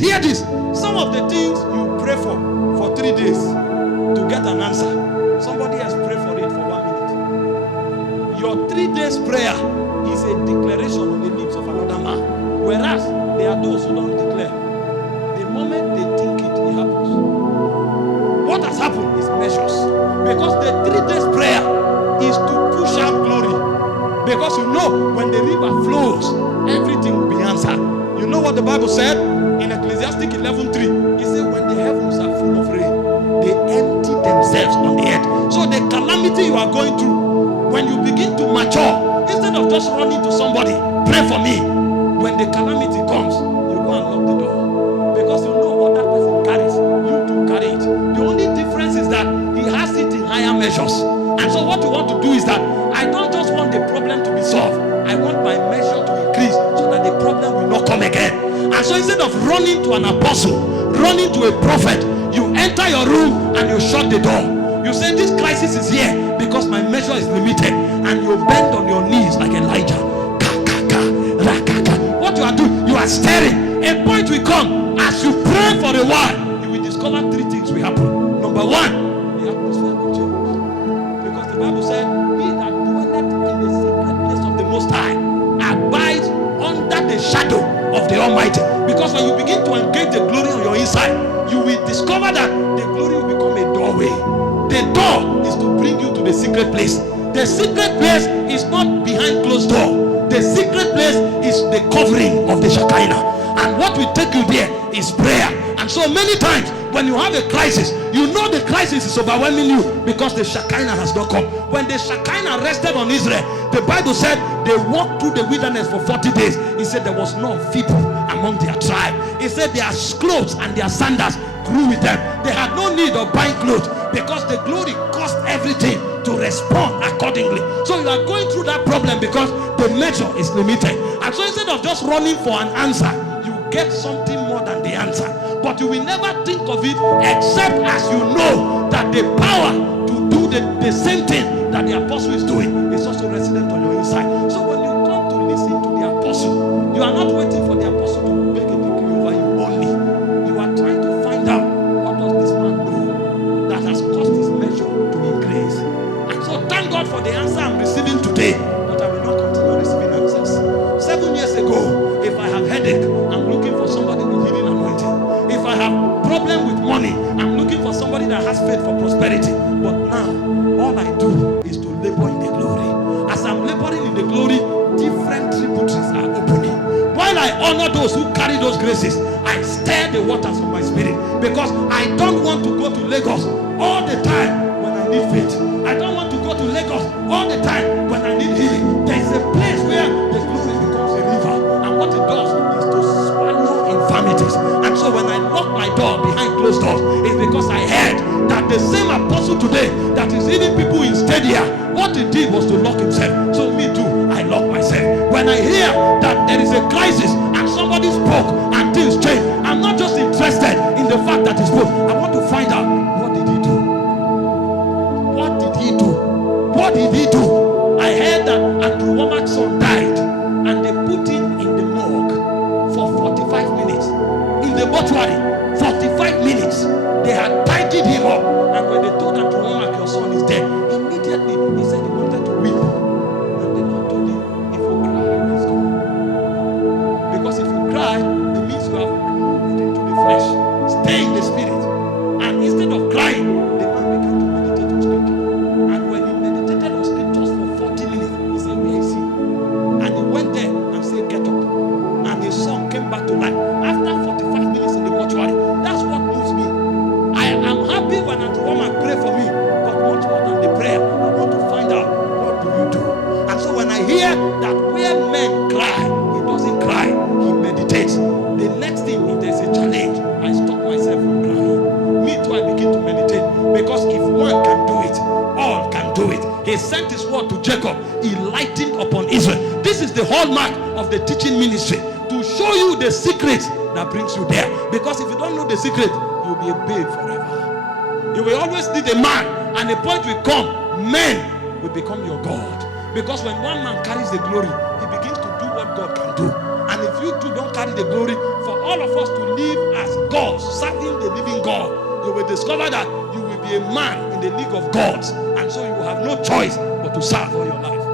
Hear this. Some of the things you pray for 3 days to get an answer, somebody has prayed for it for 1 minute. Your 3 days prayer is a declaration on the lips of another man. Whereas there are those who don't declare. The moment they think it, it happens. What has happened is measures. Because the 3 days prayer is to push out glory. Because you know when the river flows, everything will be answered. You know what the Bible said in Ecclesiastes 11:3? It said when the heavens are full of rain, they empty themselves on the earth. So the calamity you are going through, when you begin to mature, instead of just running to somebody, pray for me. When the calamity comes, you go and lock the door. Because you know what that person carries, you too carry it. The only difference is that he has it in higher measures. And so what you want to do is that I don't just want the problem to be solved. I want my measure to increase so that the problem will not come again. And so instead of running to an apostle, running to a prophet, you enter your room and you shut the door. You say this crisis is here because my measure is limited. And you bend on your knees like Elijah. What you are doing, you are staring. A point will come. As you pray for a while, you will discover 3 things will happen. Number 1, the atmosphere will change. Because the Bible said, he that dwelleth in the secret place of the Most High abides under the shadow of the Almighty. Because when you begin to engage the glory on your inside, you will discover that the glory will become a doorway. The door is to bring you to the secret place. The secret place is not behind closed door. The secret place is the covering of the Shekinah. And what will take you there is prayer. And so many times when you have a crisis, you know the crisis is overwhelming you because the Shekinah has not come. When the Shekinah rested on Israel, the Bible said they walked through the wilderness for 40 days. He said there was none feeble among their tribe. He said their clothes and their sandals grew with them. They had no need of buying clothes because the glory cost everything to respond accordingly. So you are going through that problem because the measure is limited. And so instead of just running for an answer, you get something more than the answer. But you will never think of it except as you know that the power to do the same thing that the apostle is doing is also resident on your inside. So when you come to listen to the apostle, you are not waiting for the apostle to make a decree over you only. You are trying to find out what does this man know that has caused his measure to increase. And so thank God for the answer I'm receiving today, but I will not continue receiving answers. 7 years ago, if I have headache, I'm looking for somebody with healing anointing. If I have problem with money, I'm looking for somebody that has faith for prosperity. But now, all I do is to labor in the glory. As I'm laboring in the glory, different tributaries are opening. While I honor those who carry those graces, I stir the waters of my spirit because I don't want to go to Lagos all the time when I need faith. I don't want to go to Lagos all the time when I need healing. There is a place where the glory becomes a river, and what it does is to swallow infirmities. And so when I lock my door behind closed doors, it's because I heard that the same apostle today that is healing people in Stadia, what he did was to lock himself. So me too, I lock myself. When I hear that there is a crisis and somebody spoke and things change, I'm not just interested in the fact that he spoke. I want to find out, what did he do? What did he do? What did he do? I heard that Andrew Womack's son died and they put him in the morgue for 45 minutes. In the mortuary, 45 minutes. They had tidied him up. And when they told Andrew Womack, your son is dead, immediately he said he wanted to weep. And the Lord told him, if you cry, he's gone. Because if you cry, it means you have moved into the flesh. Stay in the spirit. And instead of crying, the man began to meditate on scripture. And when he meditated on scriptures for 40 minutes, he said, where is he? And he went there and said, get up. And his son came back to life. After 45 minutes in the mortuary, that's what moves me. I am happy when Andrew Womack pray for me, but much more than the prayer, I want to find out, what do you do? And so when I hear that where men cry, he doesn't cry, he meditates. The next thing, if there's a challenge, I stop myself from crying. Me too, I begin to meditate. Because if one can do it, all can do it. He sent his word to Jacob, he lightened upon Israel. This is the hallmark of the teaching ministry, to show you the secret that brings you there. Because if you don't know the secret, you'll be a babe forever. You will always need a man, and a point will come, men will become your God. Because when one man carries the glory, he begins to do what God can do. And if you two don't carry the glory, for all of us to live as gods, serving the living God, you will discover that you will be a man in the league of gods, and so you will have no choice but to serve all your life.